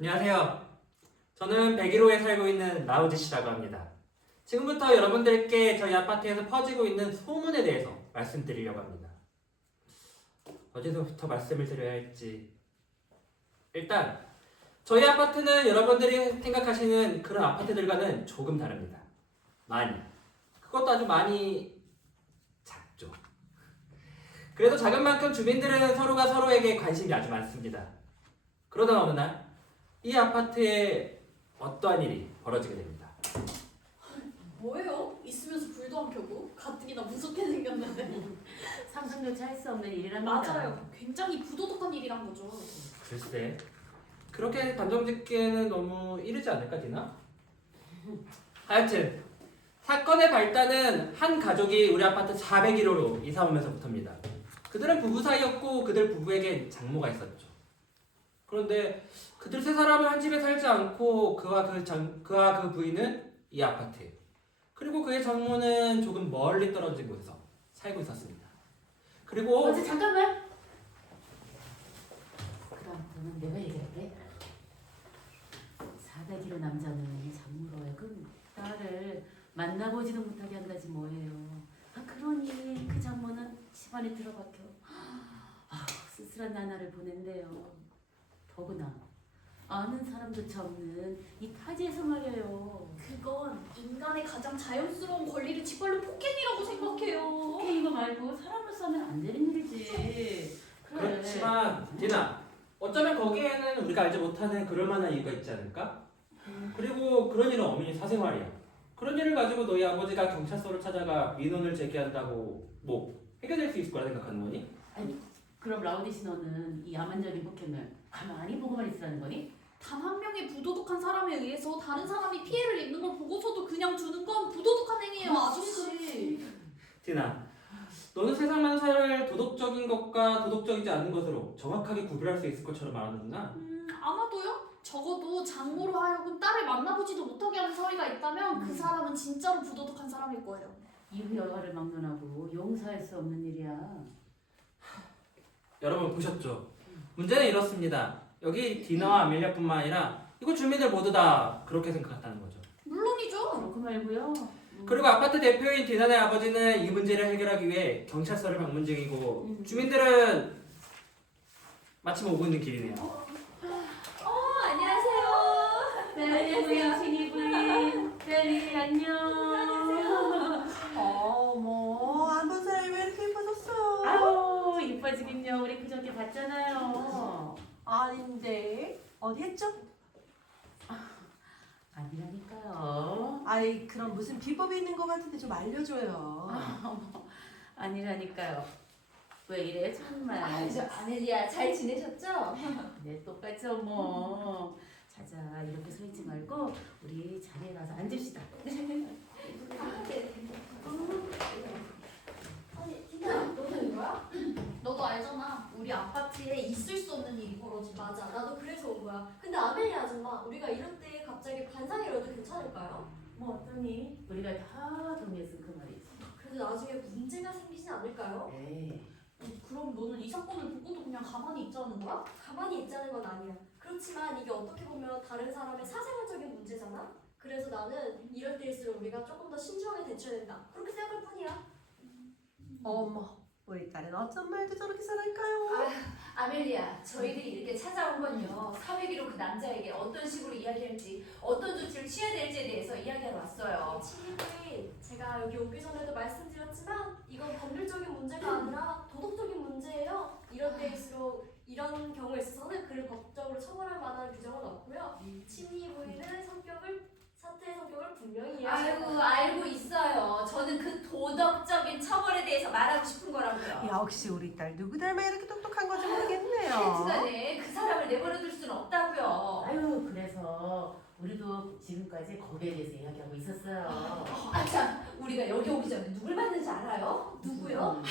안녕하세요. 저는 101호에 살고 있는 라우지 씨라고 합니다. 지금부터 여러분들께 저희 아파트에서 퍼지고 있는 소문에 대해서 말씀드리려고 합니다. 어디서부터 말씀을 드려야 할지. 일단 저희 아파트는 여러분들이 생각하시는 그런 아파트들과는 조금 다릅니다. 많이. 그것도 아주 많이 작죠. 그래도 작은 만큼 주민들은 서로가 서로에게 관심이 아주 많습니다. 그러다 어느 날 이 아파트에 어떠한 일이 벌어지게 됩니다. 뭐예요? 있으면서 불도 안 켜고 가뜩이나 무섭게 생겼는데. 상상조차 할 수 없는 일이랍니다. 맞아요. 굉장히 부도덕한 일이란 거죠. 글쎄, 그렇게 단정짓기에는 너무 이르지 않을까, 디나? 하여튼 사건의 발단은 한 가족이 우리 아파트 401호로 이사 오면서부터입니다. 그들은 부부 사이였고 그들 부부에겐 장모가 있었죠. 그런데 그들 세 사람은 한 집에 살지 않고 그와 그 부인은 이 아파트에, 그리고 그의 장모는 조금 멀리 떨어진 곳에서 살고 있었습니다. 그리고 잠깐만. 그럼 너는 내가 얘기할게. 401호 남자는 장모로 하여금 딸을 만나보지도 못하게 한다지 뭐예요. 그러니 그 장모는 집안에 들어박혀 쓸쓸한 나날을 보낸대요. 더구나 아는 사람조차 없는 이 타지에서 말이에요. 그건 인간의 가장 자연스러운 권리를 짓밟는 폭행이라고 생각해요. 폭행인 거 말고 사람을 쏘면 안 되는 일이지. 그래. 그렇지만 디나, 어쩌면 거기에는 우리가 알지 못하는 그럴만한 이유가 있지 않을까? 그리고 그런 일은 엄연히 사생활이야. 그런 일을 가지고 너희 아버지가 경찰서를 찾아가 민원을 제기한다고 뭐 해결될 수 있을 거라 생각하는 거니? 아니 그럼 라우디 씨 너는 이 야만적인 폭행을 가만히 보고만 있으라는 거니? 단 한 명의 부도덕한 사람에 의해서 다른 사람이 피해를 입는 걸 보고서도 그냥 두는 건 부도덕한 행위예요. 아저씨. 디나, 너는 세상 만사를 도덕적인 것과 도덕적이지 않은 것으로 정확하게 구별할 수 있을 것처럼 말하는구나. 아마도요? 적어도 장모로 하여금 딸을 만나보지도 못하게 하는 서리가 있다면 그 사람은 진짜로 부도덕한 사람일 거예요. 이후 여가를 막론하고 용서할 수 없는 일이야. 여러분 보셨죠? 문제는 이렇습니다. 여기 디나와 아멜리아뿐만 아니라 이곳 주민들 모두 다 그렇게 생각한다는 거죠. 물론이죠. 그렇고 말고요. 그리고 아파트 대표인 디나네 아버지는 이 문제를 해결하기 위해 경찰서를 방문 중이고 주민들은 마침 오고 있는 길이네요. 안녕하세요. 셀리 부인, 신이 부인, 셀리 안녕. 어머, 안 본 사람이 왜 이렇게 예뻐졌어요? 아우 이뻐지긴요. 우리 그저께 봤잖아요. 아닌데 어디 했죠? 아니라니까요. 아이, 그럼 무슨 비법이 있는 것 같은데 좀 알려줘요. 아니라니까요. 왜 이래 정말. 아넬리아 잘 지내셨죠? 네 똑같죠 뭐. 자자 이렇게 서 있지 말고 우리 자리에 가서 앉읍시다. 아니 디나 너도 이거야? 너도 알잖아. 우리 아파트에 있을 수 없는 일이 벌어지고. 맞아 나도 그래서 온 거야. 근데 아멜리아 아줌마 우리가 이럴 때 갑자기 반상회를 해도 괜찮을까요? 뭐 어떠니? 우리가 다 동의했으면 그 말이지. 그래도 나중에 문제가 생기진 않을까요? 에이. 그럼 너는 이 사건을 보고도 그냥 가만히 있자는 거야? 가만히 있자는 건 아니야. 그렇지만 이게 어떻게 보면 다른 사람의 사생활적인 문제잖아? 그래서 나는 이럴 때일수록 우리가 조금 더 신중하게 대처해야 된다. 그렇게 생각할 뿐이야. 어머, 우리 딸은 어쩜 말도 저렇게 잘할까요? 아멜리아, 저희들이 이렇게 찾아온 건요. 401호 그 남자에게 어떤 식으로 이야기할지, 어떤 조치를 취해야 될지에 대해서 이야기하러 왔어요. 친구인 제가 여기 오기 전에도 말씀드렸지만 이건 법률적인 문제가 아니라 도덕적인 문제예요. 이럴 때일수록 이런 경우에 있어서는 그를 법적으로 처벌할 만한 규정은 없고요. 친위 부인은 사태의 성격을 분명히 이해하셔야 아이고, 알고 있어요. 저는 그 도덕적인 처벌에 대해서 말하고 싶은 거라고요. 역시 우리 딸 누구 닮아 이렇게 똑똑한 건지 모르겠네요. 하여튼간에 그 사람을 내버려둘 수는 없다고요. 아유 그래서 우리도 지금까지 거기에 대해서 이야기하고 있었어요. 아 참, 우리가 여기 오기 전에 누굴 봤는지 알아요? 누구요?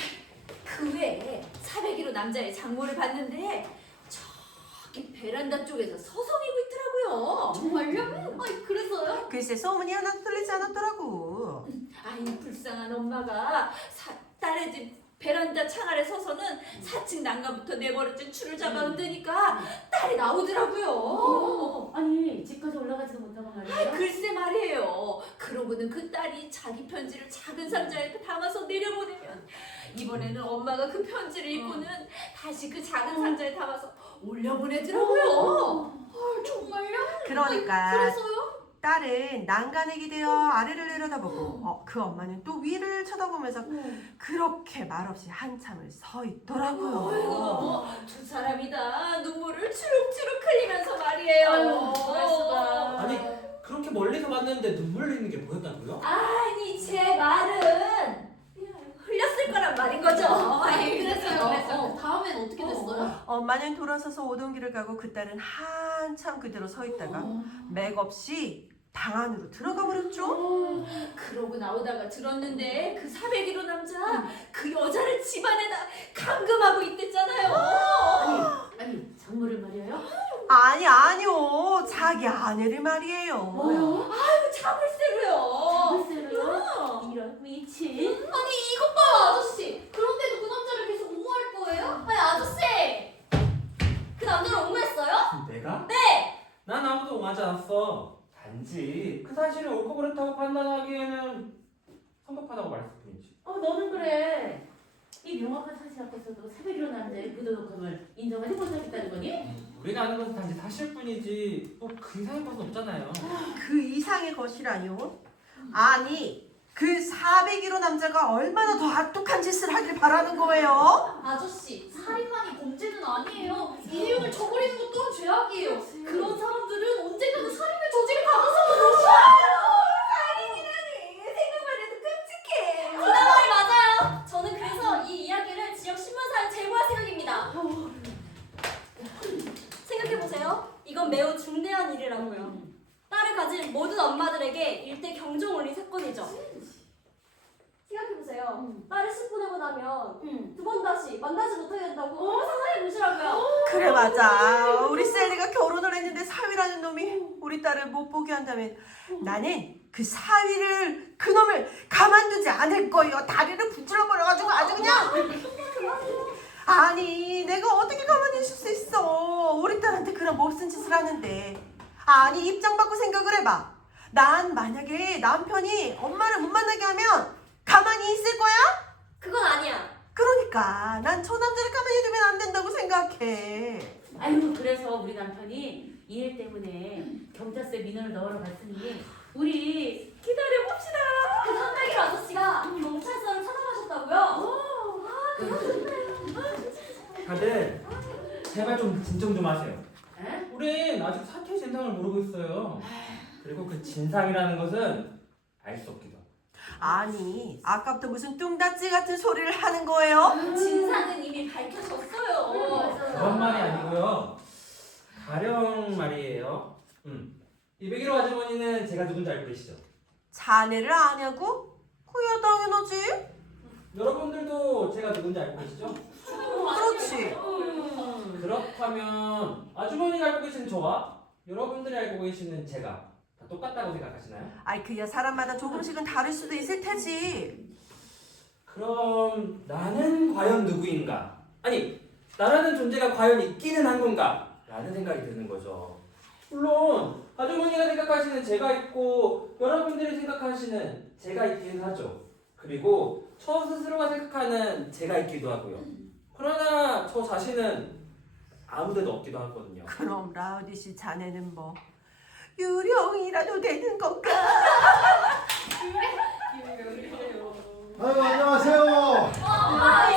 그 외에 401호 남자의 장모를 봤는데 저기 베란다 쪽에서 서성이고 있더라고요. 정말요? 아니 그래서요? 글쎄 소문이 하나도 들리지 않았더라고. 아이 불쌍한 엄마가 딸의 집 베란다 창 아래 서서는 4층 난간부터 내버려진 줄을 잡아 흔드니까 딸이 나오더라고요. 아니 집까지 올라가지도 못하고 말이에요. 글쎄 말이에요. 그러고는 그 딸이 자기 편지를 작은 상자에 담아서 내려보내면 이번에는 엄마가 그 편지를 읽고는 다시 그 작은 상자에 담아서 올려보내더라고요. 정말요? 그러니까 그래서요? 딸은 난간에 기대어 아래를 내려다보고 그 엄마는 또 위를 쳐다보면서 그렇게 말없이 한참을 서 있더라고요. 아이고, 두 사람이 다 눈물을 주룩주룩 흘리면서 말이에요. 아유, 그럴 수가. 아니 그렇게 멀리서 봤는데 눈물 흘리는 게 보였다고요? 아니 제 말은 흘렸을 거란 말인 거죠. 그래서요. 다음엔 어떻게 됐어요? 엄마는 돌아서서 오던 길을 가고 그 딸은 한참 그대로 서 있다가 맥없이 방 안으로 들어가 버렸죠. 그러고 나오다가 들었는데 그 401호 남자 그 여자를 집안에다 감금하고 있댔잖아요. 아니 장모를 말이에요? 아니요. 자기 아내를 말이에요. 아이고 자물쇠로요. 글쎄요. 이런 미친. 아니 이것 봐요 아저씨. 그런데도 그 남자를 계속 옹호할 거예요? 아니 아저씨 그 남자를 옹호했어요? 내가? 네. 난 아무도 옹하지 않았어. 단지 그 사실을 옳고 그렇다고 판단하기에는 성급하다고 말했을 뿐이지. 너는 그래. 이 명확한 사실 앞에서도 401호 남자의 부도덕함을 인정을 해보자겠다는 거니? 우리가 아는 것은 단지 사실뿐이지 뭐 그 이상의 것은 없잖아요. 그 이상의 것이라뇨? 아니 그 401호 남자가 얼마나 더 악독한 짓을 하길 바라는 거예요? 아저씨 살인만이 범죄는 아니에요. 인형을 저버리는 것 또한 죄악이에요. 그런 사람들은 언젠가는 살인을 저지를 가능성이 살인이라니 생각만 해도 끔찍해. 누나 말이 맞아요. 저는 그래서 이 이야기를 지역 신문사에 제보할 생각입니다. 생각해보세요. 이건 매우 중대한 일이라고요. 딸을 가진 모든 엄마들에게 일대 경종 울린 사건이죠. 생각해보세요. 딸을 씹어내고 나면 두 번 다시 만나지 못하게 된다고 상상해보시라고요. 그래 맞아. 우리 셀리가 결혼을 했는데 사위라는 놈이 우리 딸을 못 보게 한다면 나는 그 사위를 그놈을 가만두지 않을 거예요. 다리를 부질러버려가지고 아주 그냥. 아니 내가 어떻게 가만히 있을 수 있어. 우리 딸한테 그런 몹쓸 짓을 하는데. 아니 입장 바꿔 생각을 해봐. 난 만약에 남편이 엄마를 못 만나게 하면 가만히 있을 거야? 그건 아니야. 그러니까 난 저 남자를 가만히 두면 안 된다고 생각해. 아이고 그래서 우리 남편이 이 일 때문에 경찰서에 민원을 넣으러 갔으니 우리 기다려봅시다. 그 301 아저씨가 경찰서를 찾아가셨다고요? 다들 제발 좀 진정 좀 하세요. 에? 우린 아직 사태의 진상을 모르고 있어요. 그리고 그 진상이라는 것은 알 수 없기도 하고. 아니 아까부터 무슨 뚱다찌 같은 소리를 하는 거예요? 진상은 이미 밝혀졌어요. 그런 말이 아니고요. 가령 말이에요. 201호 아주머니는 제가 누군지 알고 계시죠? 자네를 아냐고? 그야 당연하지. 여러분들도 제가 누군지 알고 계시죠? 그렇지. 그렇다면 아주머니가 알고 계시는 저와 여러분들이 알고 계시는 제가 다 똑같다고 생각하시나요? 아이 그야 사람마다 조금씩은 다를 수도 있을 테지. 그럼 나는 과연 누구인가? 아니, 나라는 존재가 과연 있기는 한 건가? 라는 생각이 드는 거죠. 물론 아주머니가 생각하시는 제가 있고 여러분들이 생각하시는 제가 있기는 하죠. 그리고 저 스스로가 생각하는 제가 있기도 하고요. 그러나 저 자신은 아무데도 없기도 하거든요. 그럼 라우디 씨 자네는 뭐 유령이라도 되는 건가? 아유 안녕하세요. 아,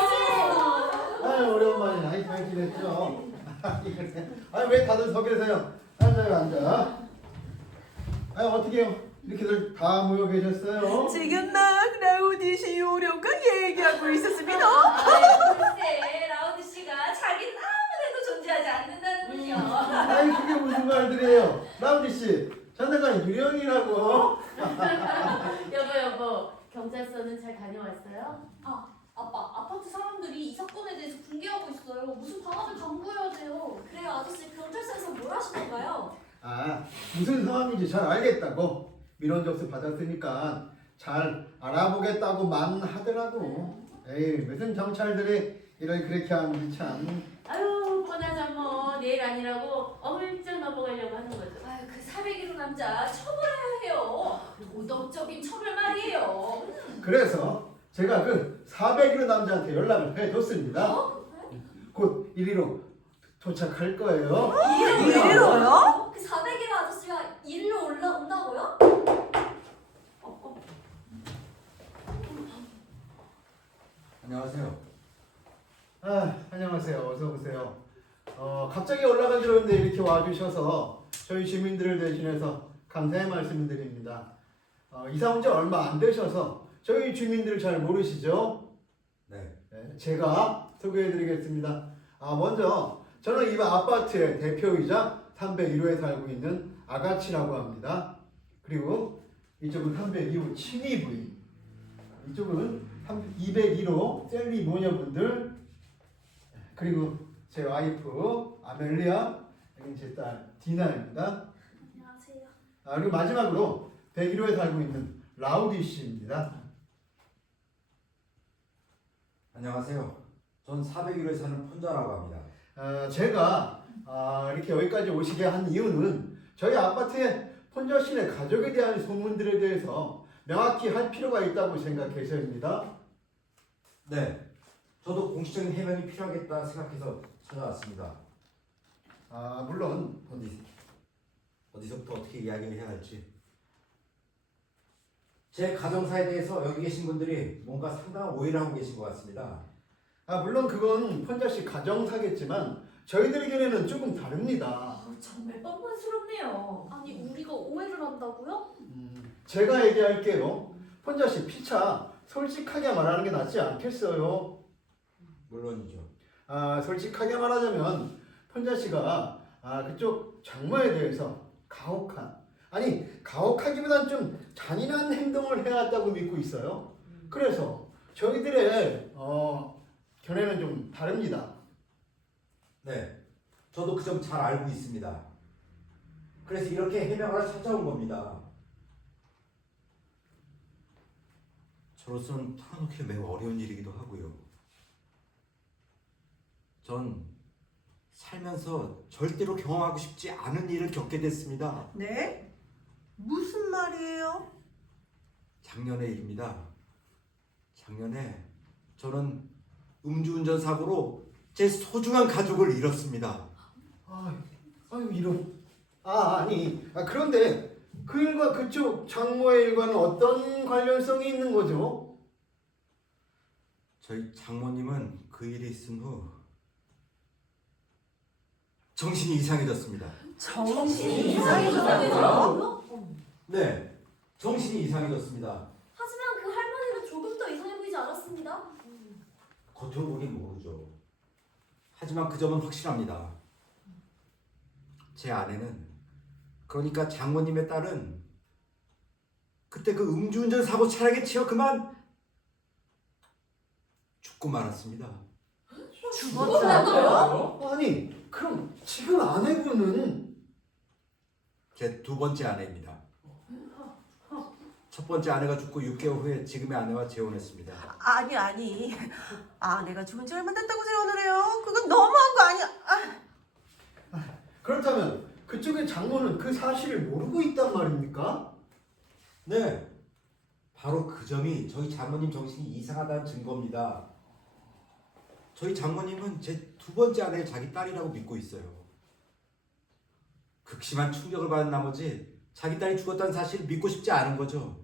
아유 오랜만이네. 잘 지냈죠? 아유 왜 다들 서 계세요? 앉아요 앉아. 아유 어떻게요? 이렇게들 다 모여 계셨어요? 지금 막 라우디 씨 유령과 얘기하고 있었습니다. 글쎄 라우드 씨가 자기는 아무데도 존재하지 않는다는군요. 아이 그게 무슨 말들이에요? 라우디 씨, 자네가 유령이라고? 여보 경찰서는 잘 다녀왔어요? 아빠 아파트 사람들이 이 사건에 대해서 분개하고 있어요. 무슨 방안을 강구해야 돼요. 그래요 아저씨 경찰서에서 뭘 하시던가요? 아 무슨 상황인지 잘 알겠다고 민원 접수 받았으니까 잘 알아보겠다고만 하더라고. 에이 무슨 경찰들이 이걸 그렇게 하는지 참. 아유 뻔하자 뭐 내일 아니라고 어물쩍 넘어가려고 하는 거죠. 아유, 그 401호 남자 처벌해야 해요. 도덕적인 처벌 말이에요. 그래서 제가 그 401호 남자한테 연락을 해줬습니다. 곧 이리로 도착할 거예요. 이리로요? 그 400일 아저씨가 이리로 올라온다고요? 안녕하세요. 안녕하세요. 어서 오세요. 갑자기 올라간 줄 알았는데 이렇게 와주셔서 저희 주민들을 대신해서 감사의 말씀드립니다. 이사 온 지 얼마 안 되셔서 저희 주민들을 잘 모르시죠? 네. 네, 제가 소개해드리겠습니다. 먼저 저는 이 아파트의 대표이자 301호에 살고 있는 아가치라고 합니다. 그리고 이쪽은 302호 친이 부인, 이쪽은 201호 셀리 모녀분들, 그리고 제 와이프 아멜리아, 여기 제 딸 디나입니다. 안녕하세요. 그리고 마지막으로 101호에 살고 있는 라우디 씨입니다. 안녕하세요. 전 401호에 사는 폰자라고 합니다. 제가 이렇게 여기까지 오시게 한 이유는 저희 아파트의 폰자 씨네 가족에 대한 소문들에 대해서 명확히 할 필요가 있다고 생각해서입니다. 네. 저도 공식적인 해명이 필요하겠다 생각해서 찾아왔습니다. 물론 어디서부터 어떻게 이야기를 해야 할지. 제 가정사에 대해서 여기 계신 분들이 뭔가 상당한 오해를 하고 계신 것 같습니다. 물론 그건 폰자 씨 가정사겠지만 저희들에게는 조금 다릅니다. 정말 뻔뻔스럽네요. 아니 우리가 오해를 한다고요? 제가 얘기할게요. 폰자 씨 피차 솔직하게 말하는 게 낫지 않겠어요? 물론이죠. 솔직하게 말하자면 폰자 씨가 그쪽 장모에 대해서 가혹하기보단 좀 잔인한 행동을 해왔다고 믿고 있어요. 그래서 저희들의 견해는 좀 다릅니다. 네. 저도 그 점 잘 알고 있습니다. 그래서 이렇게 해명하러 찾아온 겁니다. 저로서는 털어놓기 매우 어려운 일이기도 하고요. 전 살면서 절대로 경험하고 싶지 않은 일을 겪게 됐습니다. 네? 무슨 말이에요? 작년의 일입니다. 작년에 저는 음주운전 사고로 제 소중한 가족을 잃었습니다. 이런. 그런데 그 일과 그쪽 장모의 일과는 어떤 관련성이 있는 거죠? 저희 장모님은 그 일이 있은 후 정신이 이상해졌습니다. 정신이 이상해졌다고요? 네, 정신이 이상해졌습니다. 하지만 그 할머니는 조금 더 이상해 보이지 않았습니다. 겉으로 보긴 모르죠. 하지만 그 점은 확실합니다. 제 아내는, 그러니까 장모님의 딸은 그때 그 음주운전 사고 차량에 치여 그만 죽고 말았습니다. 죽었다고요? 그럼 지금 아내분은? 제 두 번째 아내입니다. 첫 번째 아내가 죽고 6개월 후에 지금의 아내와 재혼했습니다. 아니 내가 죽은 지 얼마 됐다고 재혼을 해요? 그건 너무한 거 아니야? 그렇다면 그쪽의 장모는 그 사실을 모르고 있단 말입니까? 네, 바로 그 점이 저희 장모님 정신이 이상하다는 증거입니다. 저희 장모님은 제 두 번째 아내를 자기 딸이라고 믿고 있어요. 극심한 충격을 받은 나머지 자기 딸이 죽었다는 사실을 믿고 싶지 않은 거죠.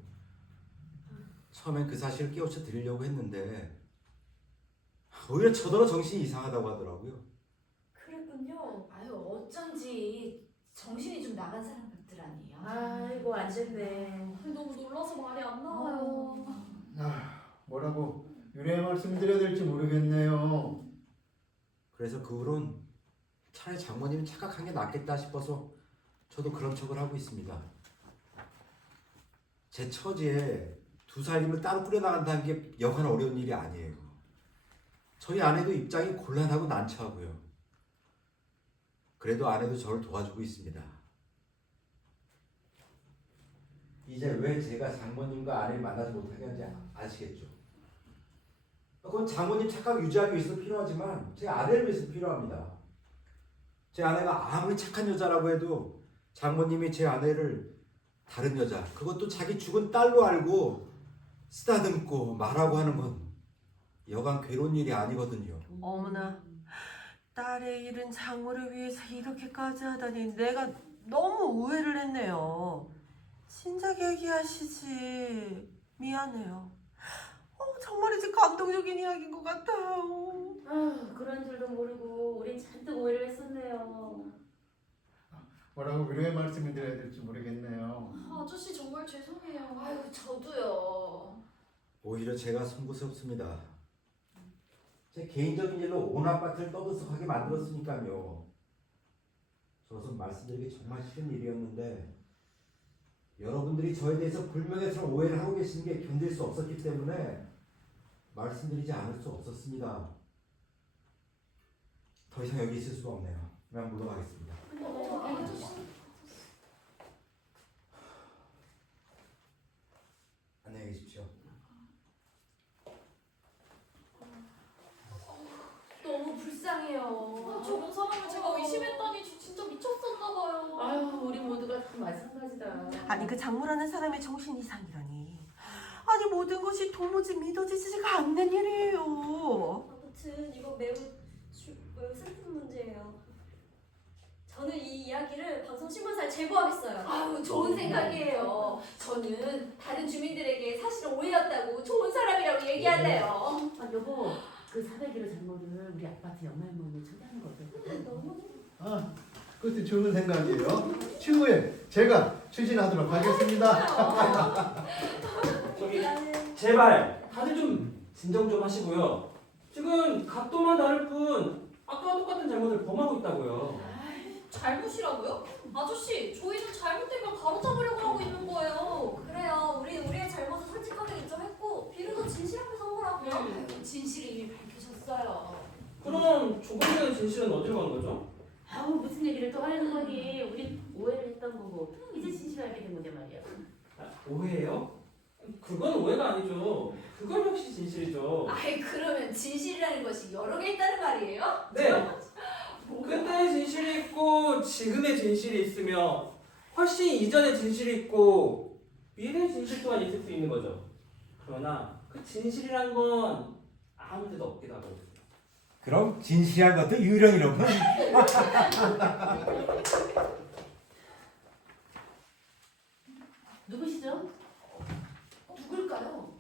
처음엔 그 사실을 깨우쳐 드리려고 했는데 오히려 저더러 정신이 이상하다고 하더라고요. 그랬군요. 아유, 어쩐지 정신이 좀 나간 사람 같더라니요. 아이고 안됐네. 너무 놀라서 말이 안 나와요. 뭐라고 유례의 말씀드려야 될지 모르겠네요. 그래서 그 후론 차라리 장모님이 착각한 게 낫겠다 싶어서 저도 그런 척을 하고 있습니다. 제 처지에 두 살림을 따로 꾸려나간다는 게 여간 어려운 일이 아니에요. 저희 아내도 입장이 곤란하고 난처하고요. 그래도 아내도 저를 도와주고 있습니다. 이제 왜 제가 장모님과 아내를 만나지 못하게 하는지 아시겠죠? 그건 장모님 착각 유지하기 위해서 필요하지만 제 아내를 위해서 필요합니다. 제 아내가 아무리 착한 여자라고 해도 장모님이 제 아내를 다른 여자, 그것도 자기 죽은 딸로 알고 쓰다듬고 말하고 하는 건 여간 괴로운 일이 아니거든요. 어머나, 딸의 잃은 장모를 위해서 이렇게까지 하다니 내가 너무 오해를 했네요. 진작 얘기하시지. 미안해요. 정말이지 감동적인 이야기인 것 같아요. 아, 그런 줄도 모르고 우린 잔뜩 오해를 했었네요. 뭐라고 위로의 말씀을 드려야 될지 모르겠네요. 아저씨 정말 죄송해요. 아유, 저도요. 오히려 제가 송구스럽습니다. 제 개인적인 일로 온 아파트를 떠들썩하게 만들었으니까요. 저것은 말씀드리기 정말 싫은 일이었는데 여러분들이 저에 대해서 불명예스러운 오해를 하고 계시는 게 견딜 수 없었기 때문에 말씀드리지 않을 수 없었습니다. 더 이상 여기 있을 수가 없네요. 그냥 물러가겠습니다. 안녕히 계십시오. 너무 불쌍해요. 저런 사람을 제가 의심했다니 저 진짜 미쳤었나봐요. 아유, 우리 모두가 다 마찬가지다. 아니 그 장모라는 사람의 정신 이상이라니. 아니 모든 것이 도무지 믿어지지가 않는 일이에요. 아무튼 이거 매우 슬픈 문제예요. 저는 이 이야기를 방송 신문사에 제보하겠어요. 아유, 좋은 생각이에요. 저는 다른 주민들에게 사실은 오해였다고 좋은 사람이라고 얘기할래요. 아, 여보, 그 401호 장모를 우리 아파트 연말모임에 초대하는 거 어떨까? 그것도 좋은 생각이에요. 추후에 제가 추진하도록 하겠습니다. 저기 제발 다들 좀 진정 좀 하시고요. 지금 각도만 다를 뿐 아까와 똑같은 잘못을 범하고 있다고요. 잘못이라고요? 아저씨, 저희는 잘못된 걸 바로잡으려고 하고 있는 거예요. 그래요. 우리의 잘못을 솔직하게 인정했고 비로소 진실하게 선고하고요. 진실이 이미 밝혀졌어요. 그럼 조금 전의 진실은 어디로 간 거죠? 아우, 무슨 얘기를 또 하는 거니? 우리 오해를 했던 거고 이제 진실을 알게 된 건데 말이야. 오해예요? 그건 오해가 아니죠. 그건 역시 진실이죠. 아이, 그러면 진실이라는 것이 여러 개 있다는 말이에요? 네. 그때의 진실이 있고 지금의 진실이 있으며 훨씬 이전의 진실이 있고 미래의 진실 또한 있을 수 있는 거죠. 그러나 그 진실이란 건 아무 데도 없기도 하고. 그럼 진실한 것도 유령이로군. 누구시죠? 누굴까요?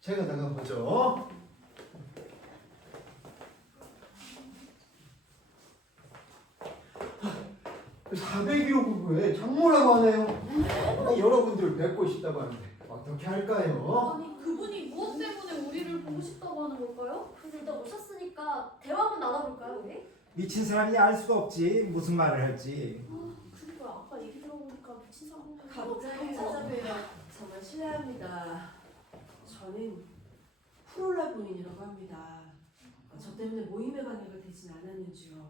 제가 나가보죠. 그 401호 부부의 장모라고 하네요. 여러분들을 뵙고 싶다고 하는데 어떻게 할까요? 아니, 그분이 무엇 때문에 우리를 보고 싶다고 하는 걸까요? 그래서 일단 오셨으니까 대화 한번 나눠볼까요, 우리? 미친 사람이 알 수가 없지. 무슨 말을 할지. 그러니까 아까 얘기 들어보니까 미친 사람. 갑자기 찾아뵈요. 정말 실례합니다. 저는 프롤라 본인이라고 합니다. 저 때문에 모임에 관여가 되진 않았는지요.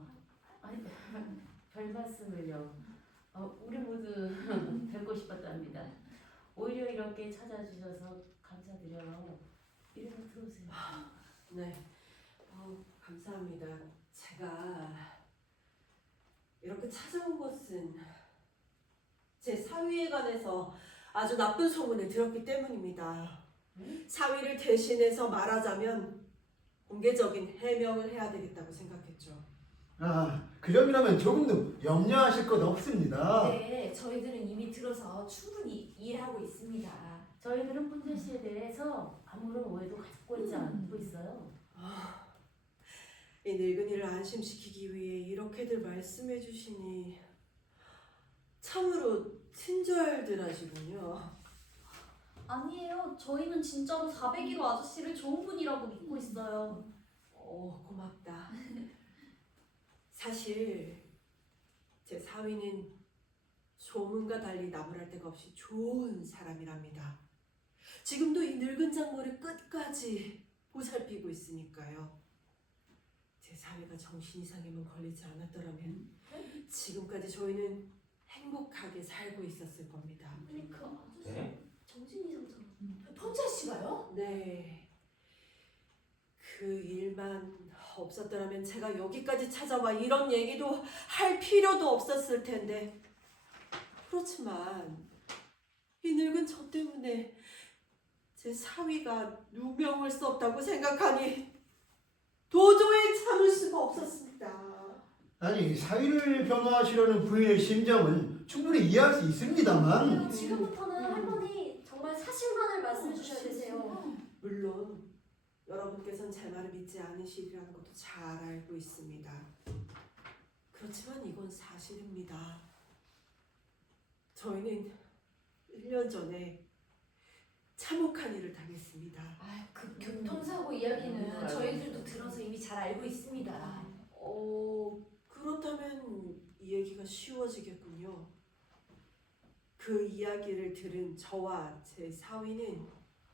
아니, 별 말씀을요. 우리 모두 뵙고 싶었답니다. 오히려 이렇게 찾아주셔서 감사드려요. 이래서 들어오세요. 네, 감사합니다. 제가 이렇게 찾아온 것은 제 사위에 관해서 아주 나쁜 소문을 들었기 때문입니다. 사위를 대신해서 말하자면 공개적인 해명을 해야 되겠다고 생각했죠. 그 점이라면 조금도 염려하실 것 없습니다. 네, 저희들은 이미 들어서 충분히 이해하고 있습니다. 저희들은 문재 씨에 대해서 아무런 오해도 갖고 있지 않고 있어요. 이 늙은이를 안심시키기 위해 이렇게들 말씀해 주시니 참으로 친절들 하시군요. 아니에요. 저희는 진짜로 401호 아저씨를 좋은 분이라고 믿고 있어요. 고맙다. 사실 제 사위는 소문과 달리 나무랄 데가 없이 좋은 사람이랍니다. 지금도 이 늙은 장모를 끝까지 보살피고 있으니까요. 제 사위가 정신 이상에만 걸리지 않았더라면 지금까지 저희는 행복하게 살고 있었을 겁니다. 아니 그 아저씨. 네? 정신 이상처럼. 폰자 씨가요? 네. 그 일만 없었더라면 제가 여기까지 찾아와 이런 얘기도 할 필요도 없었을 텐데. 그렇지만 이 늙은 저 때문에 제 사위가 누명을 수 없다고 생각하니 도저히 참을 수가 없었습니다. 아니 사위를 변호하시려는 부인의 심정은 충분히 이해할 수 있습니다만 그리고 지금부터는 할머니 정말 사실만을 말씀해 주셔야 되세요. 물론 여러분께서는 제 말을 믿지 않으시리라는 것도 잘 알고 있습니다. 그렇지만 이건 사실입니다. 저희는 1년 전에 참혹한 일을 당했습니다. 아, 그 교통사고 이야기는 저희들도 들어서 이미 잘 알고 있습니다. 그렇다면 이 얘기가 쉬워지겠군요. 그 이야기를 들은 저와 제 사위는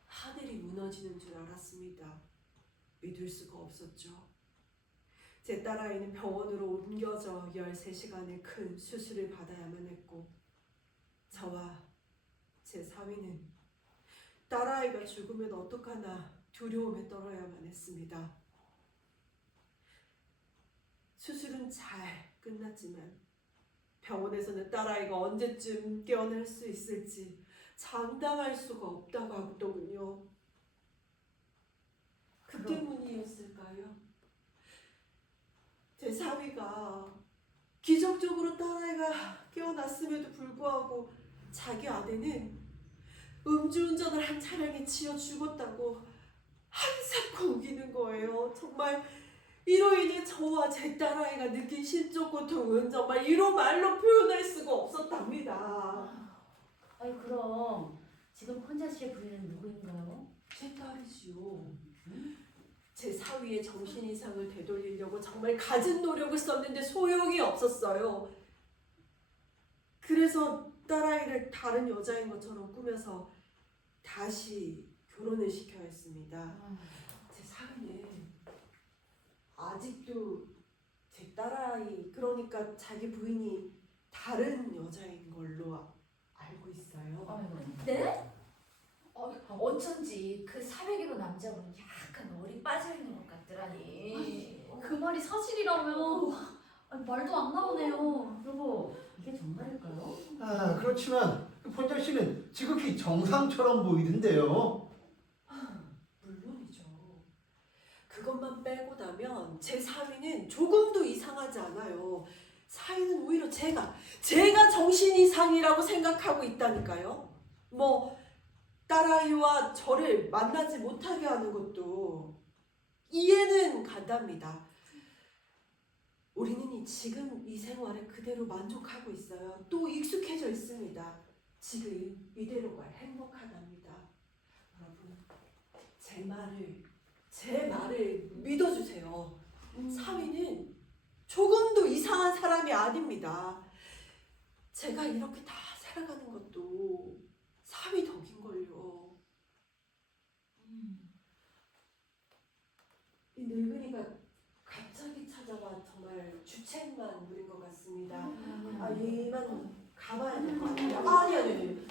하늘이 무너지는 줄 알았습니다. 믿을 수가 없었죠. 제 딸아이는 병원으로 옮겨져 13시간의 큰 수술을 받아야만 했고 저와 제 사위는 딸아이가 죽으면 어떡하나 두려움에 떨어야만 했습니다. 수술은 잘 끝났지만 병원에서는 딸아이가 언제쯤 깨어날 수 있을지 장담할 수가 없다고 하더군요. 그 때문이었을까요? 제 사위가 기적적으로 딸아이가 깨어났음에도 불구하고 자기 아내는 음주운전을 한 차량에 치여 죽었다고 항상 우기는 거예요. 정말 이로 인해 저와 제 딸아이가 느낀 심적 고통은 정말 이로 말로 표현할 수가 없었답니다. 아니 그럼 지금 혼자 씨의 부인은 누구인가요? 제 딸이지요. 제 사위의 정신 이상을 되돌리려고 정말 갖은 노력을 썼는데 소용이 없었어요. 그래서 딸아이를 다른 여자인 것처럼 꾸며서 다시 결혼을 시켜야 했습니다. 제 사위는 아직도 제 딸아이, 그러니까 자기 부인이 다른 여자인 걸로 알고 있어요. 네? 어쩐지 그 사회기로 남자분 약간 얼이 빠져있는 것 같더라니. 그 말이 사실이라면 말도 안 나오네요. 여보 이게 정말일까요? 아 그렇지만 폰자 씨는 지극히 정상처럼 보이던데요. 물론이죠. 그것만 빼고 나면 제 사위는 조금도 이상하지 않아요. 사위는 오히려 제가 정신 이상이라고 생각하고 있다니까요. 뭐 딸아이와 저를 만나지 못하게 하는 것도 이해는 간답니다. 우리는 지금 이 생활에 그대로 만족하고 있어요. 또 익숙해져 있습니다. 지금 이대로가 행복하답니다. 여러분, 제 말을 믿어주세요. 사위는 조금도 이상한 사람이 아닙니다. 제가 이렇게 다 살아가는 것도 사위 덕인걸요. 이 늙은이가 갑자기 찾아와 정말 주책만 부린 것 같습니다. 이만 가봐야 될 것 같아요. 아니.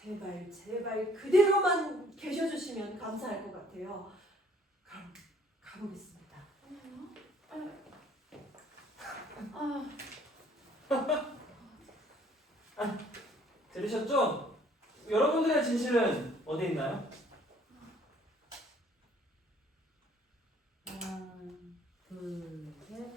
제발 그대로만 계셔주시면 감사할 것 같아요. 그럼 가보겠습니다. 들으셨죠? 여러분들의 진실은 어디 있나요? 하나, 둘, 셋.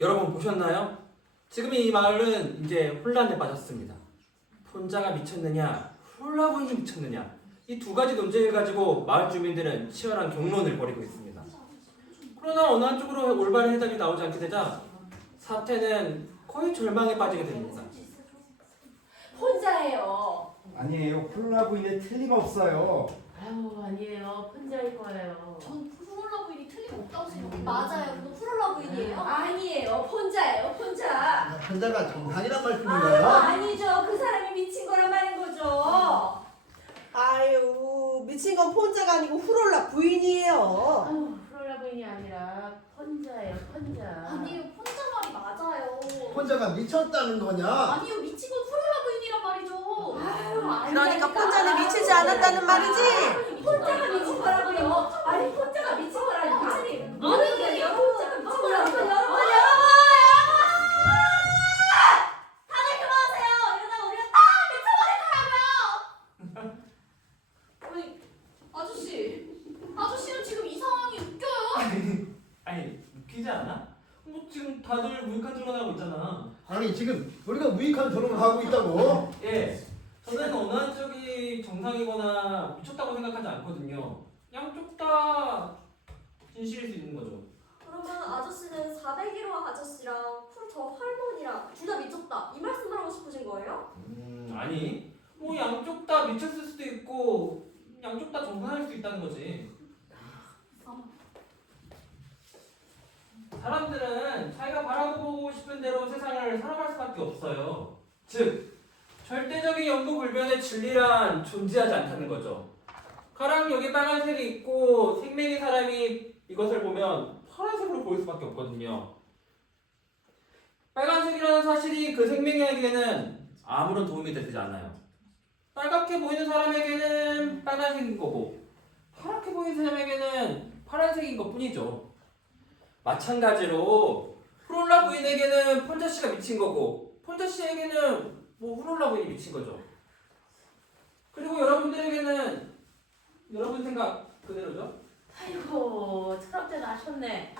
여러분 보셨나요? 지금 이 마을은 이제 혼란에 빠졌습니다. 폰자가 미쳤느냐, 훌라분이 미쳤느냐, 이 두 가지 논쟁을 가지고 마을 주민들은 치열한 경론을 벌이고 있습니다. 그러나 어느 한쪽으로 올바른 해답이 나오지 않게 되자 사태는 거의 절망에 빠지게 됩니다. 혼자예요. 아니에요. 콜라 부인에 틀림없어요. 아유 아니에요 혼자일 거예요. 전 푸르라 부인이 틀림없다고 생각해요. 맞아요. 그거 푸르라 부인이에요. 아니에요. 혼자예요. 혼자. 환자가 정상이란 아유, 말씀인가요? 아니죠. 그 사람이 미친 거란 말인 거죠. 아유, 미친 건 폰자가 아니고 후롤라 부인이에요. 아유 프로라 부인이 아니에요. 혼자가 미쳤다는 거냐? 아니요, 미치고 프로라 부인이란 말이죠. 아유, 그러니까 폰자는 미치지 않았다는 말이지? 혼자가 미친 거라고요. 아니 혼자가 미친 거라니까. 아니 모르겠어요. 혼자가 미친 거라고요. 다들 그만하세요. 이러다가 우리가 다 미쳐버릴 거라고요. 아니, 아저씨는 지금 이 상황이 웃겨요. 아니 웃기지 않아? 뭐 지금 다들 무익한 토론하고 있잖아. 아니 지금 우리가 무익한 토론을 하고 있다고? 예, 저는 어느 한쪽이 정상이거나 미쳤다고 생각하지 않거든요. 양쪽 다 진실일 수 있는 거죠. 그러면 아저씨는 401호 아저씨랑 저 할머니랑 둘 다 미쳤다 이 말씀을 하고 싶으신 거예요? 아니, 뭐 양쪽 다 미쳤을 수도 있고 양쪽 다 정상일 수 있다는 거지. 사람들은 자기가 바라보고 싶은 대로 세상을 살아갈 수밖에 없어요. 즉, 절대적인 영구불변의 진리란 존재하지 않다는 거죠. 가령 여기 빨간색이 있고 생명의 사람이 이것을 보면 파란색으로 보일 수밖에 없거든요. 빨간색이라는 사실이 그 생명에게는 아무런 도움이 되지 않아요. 빨갛게 보이는 사람에게는 빨간색인 거고 파랗게 보이는 사람에게는 파란색인 것 뿐이죠. 마찬가지로 후롤라 부인에게는 폰자 씨가 미친 거고 폰자 씨에게는 뭐 후롤라 부인이 미친 거죠. 그리고 여러분들에게는 여러분 생각 그대로죠. 아이고 철학자 나셨네.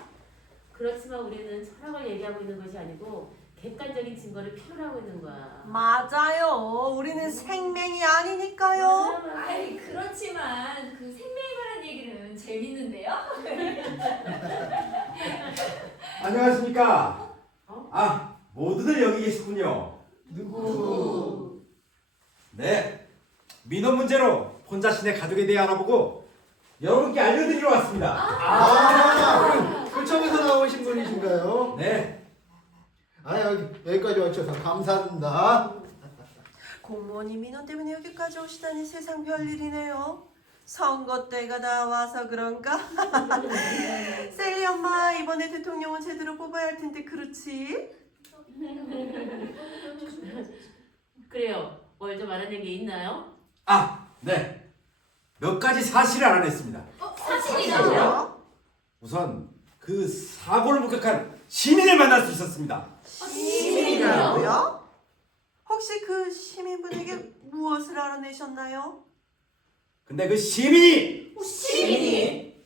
그렇지만 우리는 철학을 얘기하고 있는 것이 아니고 객관적인 증거를 필요로 하고 있는 거야. 맞아요. 우리는 생명이 아니니까요. 아이 그렇지만 그 생명에 관한 얘기는 재밌는데요. 안녕하십니까? 어? 아, 모두들 여기 계시군요. 누구? 네, 민원 문제로 혼자 신의 가족에 대해 알아보고 여러분께 알려드리러 왔습니다. 그쪽에서 나오신 분이신가요? 네, 여기까지 와주셔서 감사합니다. 공무원이 민원 때문에 여기까지 오시다니 세상 별일이네요. 선거 때가 다 와서 그런가? 셀리 엄마 이번에 대통령은 제대로 뽑아야 할 텐데 그렇지? 그래요. 뭘 좀 알아낸 게 있나요? 아, 네, 몇 가지 사실을 알아냈습니다. 사실이요? 우선 그 사고를 목격한 시민을 만날 수 있었습니다. 시민이라고요? 혹시 그 시민분에게 무엇을 알아내셨나요? 근데 그 시민이 시민이?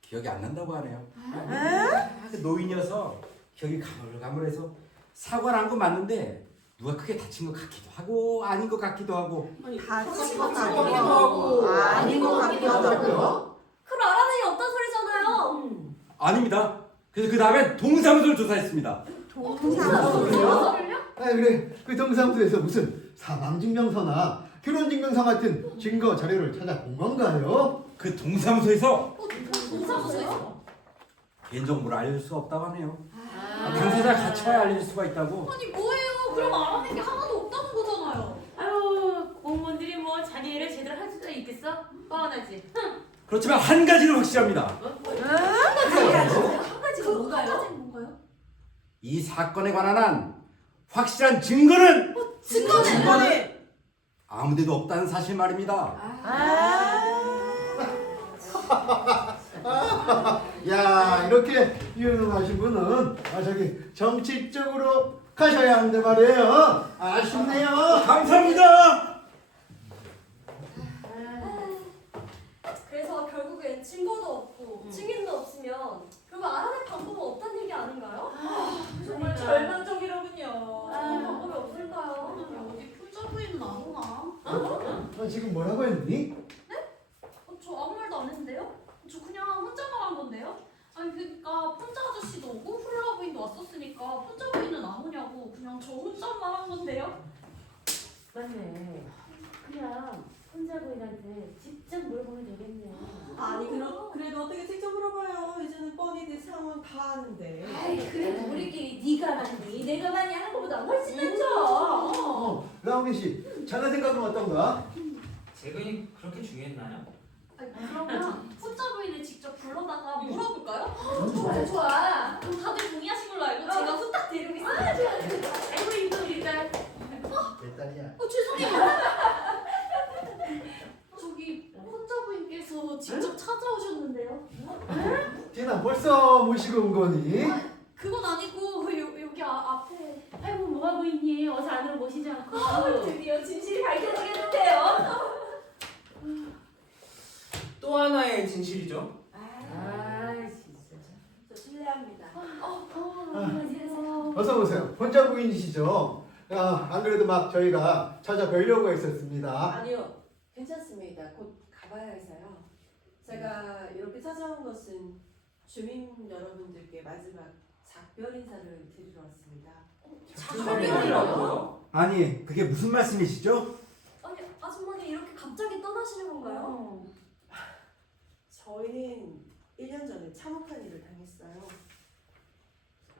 기억이 안 난다고 하네요. 에? 그 노인이어서 기억이 가물가물해서 사고가 난 건 맞는데 누가 크게 다친 것 같기도 하고 아닌 것 같기도 하고. 다친 것 같기도 같기도 하고, 하고 아닌 것 같기도 하고요. 그럼 알아내기 없단 소리잖아요. 아닙니다. 그래서 그 다음에 동사무소를 조사했습니다. 동사무소요? 그래 그 동사무소에서 무슨 사망증명서나 결혼증명서 같은 증거 자료를 찾아본 건가요? 그 동사무소에서 동사무소에서? 개인정보를 알려줄 수가 없다고 하네요. 당사자 같이 와야 알려줄 수가 있다고. 아니 뭐예요? 그럼 알아낸 게 하나도 없다는 거잖아요. 아유 공무원들이 뭐 자기 일을 제대로 할 수도 있겠어? 뻔하지. 그렇지만 한 가지는 확실합니다. 한 가지가 뭔가요? 뭔가요? 이 사건에 관한 한 확실한 증거는 증거는? 아무데도 없다는 사실 말입니다. 야 이렇게 유능하신 분은 정치 쪽으로 가셔야 하는데 말이에요. 아쉽네요. 감사합니다. 그래서 결국엔 증거도 없고 증인도 없으면 결국 알아낼 방법은 없다는 얘기 아닌가요? 정말 절망적이로군요. 알아낼 방법이 없을까요? 어디 폰자 부인은 안 오나? 지금 뭐라고 했니? 저 아무 말도 안 했는데요? 저 그냥 혼자 말한 건데요? 아니 그러니까 폰자 아저씨도 오고 후롤라 부인도 왔었으니까 폰자 부인은 안 오냐고 그냥 저 혼자 말한 건데요? 맞네. 그냥 혼자 부인한테 직접 물어보면 되겠네. 아니 그래도 어떻게 직접 물어봐요. 이제는 뻔히 내 상황 다 아는데. 아이 그래도 우리끼리 네가 많니 내가 많니 하는 것보다 훨씬 낫죠. 라우민 씨, 자네 생각은 어떤가? 재근이 그렇게 중요했나요? 그러면 혼자 부인을 직접 불러다가 물어볼까요? 좋아 좋아. 그럼 다들 동의하신 걸로 알고 제가 후딱 데리고 있어요. 아이고 이거 우리 딸. 내 딸이야. 죄송해요. 저기 혼자 부인께서 직접 찾아오셨는데요. 디나 벌써 모시고 온 거니? 그건 아니고 여기 앞에. 아이고 뭐가 보이니? 어서 안으로 모시지 않고. 드디어 진실이 밝혀지겠는데요. 또 하나의 진실이죠. 아 진짜. 저 실례합니다. 어서 오세요. 혼자 부인이시죠? 안 그래도 막 저희가 찾아뵈려고 했었습니다. 아니요, 괜찮습니다. 곧 가봐야 해서요. 제가 이렇게 찾아온 것은 주민 여러분들께 마지막 작별 인사를 드리러 왔습니다. 작별이라고요? 아니 그게 무슨 말씀이시죠? 아니 아줌마님 이렇게 갑자기 떠나시는 건가요? 저희는 1년 전에 참혹한 일을 당했어요.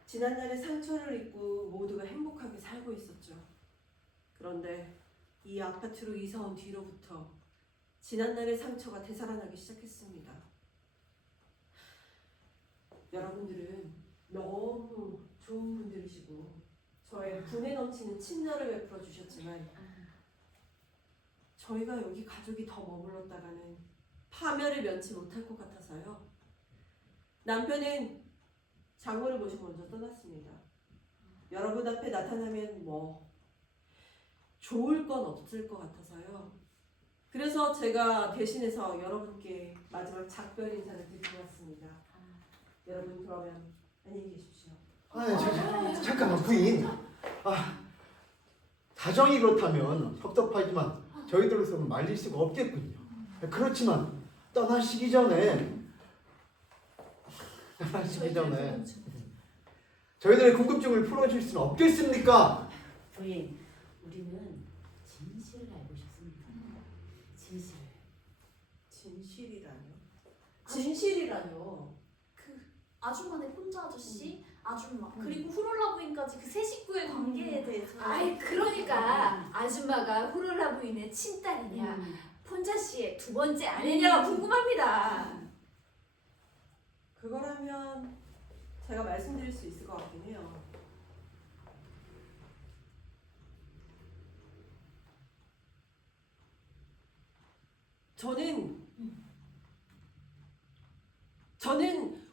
지난날의 상처를 잊고 모두가 행복하게 살고 있었죠. 그런데 이 아파트로 이사 온 뒤로부터 지난날의 상처가 되살아나기 시작했습니다. 여러분들은 너무 좋은 분들이시고 저의 분에 넘치는 친절을 베풀어 주셨지만 저희가 여기 가족이 더 머물렀다가는 파멸을 면치 못할 것 같아서요. 남편은 장모를 모시고 먼저 떠났습니다. 여러분 앞에 나타나면 뭐 좋을 건 없을 것 같아서요. 그래서 제가 대신해서 여러분께 마지막 작별 인사를 드리고 왔습니다. 여러분 그러면 안녕히 계십시오. 잠깐만 부인. 사정이 그렇다면 섭섭하지만 저희들로서는 말릴 수가 없겠군요. 그렇지만 떠나시기 전에 저희들의 궁금증을 풀어줄 수는 없겠습니까? 부인, 우리는 진실을 알고 싶습니다. 진실. 진실이라뇨? 진실이라뇨? 아줌마네 혼자 아저씨, 아줌마 그리고 후롤라 부인까지 그 세 식구의 관계에 대해서. 아이 그러니까 아줌마가 후롤라 부인의 친딸이냐 폰자 씨의 두 번째 아내냐가 궁금합니다. 그거라면 제가 말씀드릴 수 있을 것 같긴 해요. 저는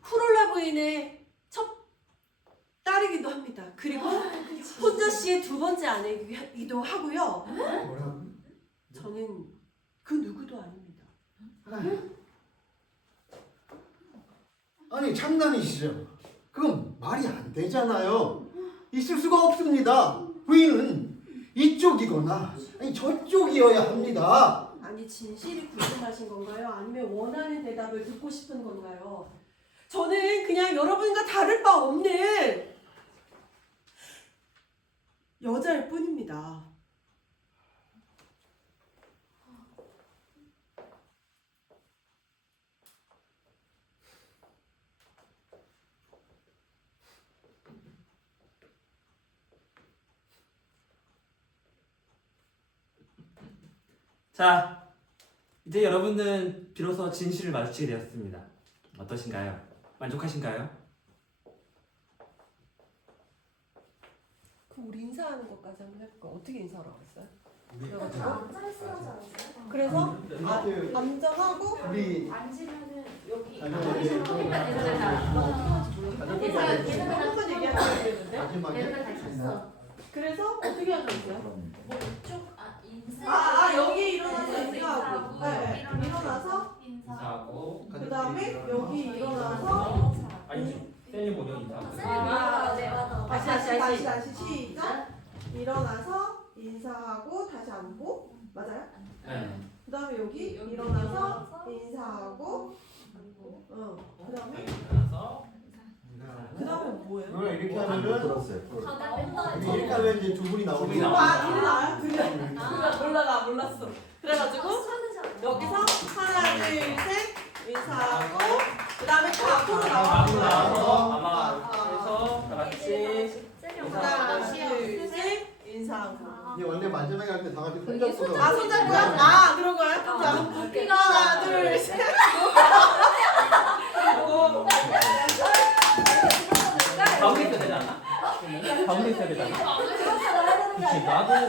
후롤라 부인의 첫 딸이기도 합니다. 그리고 혼자 씨의 두 번째 아내이기도 하고요. 뭐라고? 저는 그 누구도 아닙니다. 아니 장난이시죠? 그건 말이 안 되잖아요. 있을 수가 없습니다. 부인은 이쪽이거나 아니 저쪽이어야 합니다. 아니 진실이 궁금하신 건가요? 아니면 원하는 대답을 듣고 싶은 건가요? 저는 그냥 여러분과 다를 바 없는 여자일 뿐입니다. 자, 이제 여러분은 비로소 진실을 마주치게 되었습니다. 어떠신가요? 만족하신가요? 그럼 우리 인사하는 것까지 한번 해볼까? 어떻게 인사하라고 했어요? 다 앉아 있어야 하지 않았어요? 그래서 이렇게 앉아하고 우리 앉으면은 여기 앉아야 한번 얘기하셔야 되는데 마지막에 내가 다 쳤어. 그래서 어떻게 하셨어요? 이쪽 인사. 여기 일어나서 인사하고 네, 일어나서 인사하고 그 다음에 여기 일어나서 아니 셀리 모델 인사하고 네 맞아. 다시 시작 일어나서 인사하고 다시 앉고 맞아요? 네. 그 다음에 여기 일어나서 인사하고 그 다음에 일어나서 그 다음에 뭐예요? 그걸 이렇게 하면은 들었어요. 이렇게 하면 이제 두 분이 나오고 둘이 나와. 둘이 나와요? 그래 나 몰랐어 그래가지고 여기서 하나 둘 셋 인사하고 그 다음에 또 앞으로 앞으로 나와서 나와서 아마 그래서 다 같이 하나 둘 셋 인사하고. 이게 원래 마지막에 할 때 다 같이 이게 손잡고서 아 손잡고요? 아 그런 거야? 그럼 자 하나 둘 셋. 가운데 있어야 되지 않나? 가운데 있어야 되지 않나? 그렇게 나야 되는 거 그치 아니야? 나도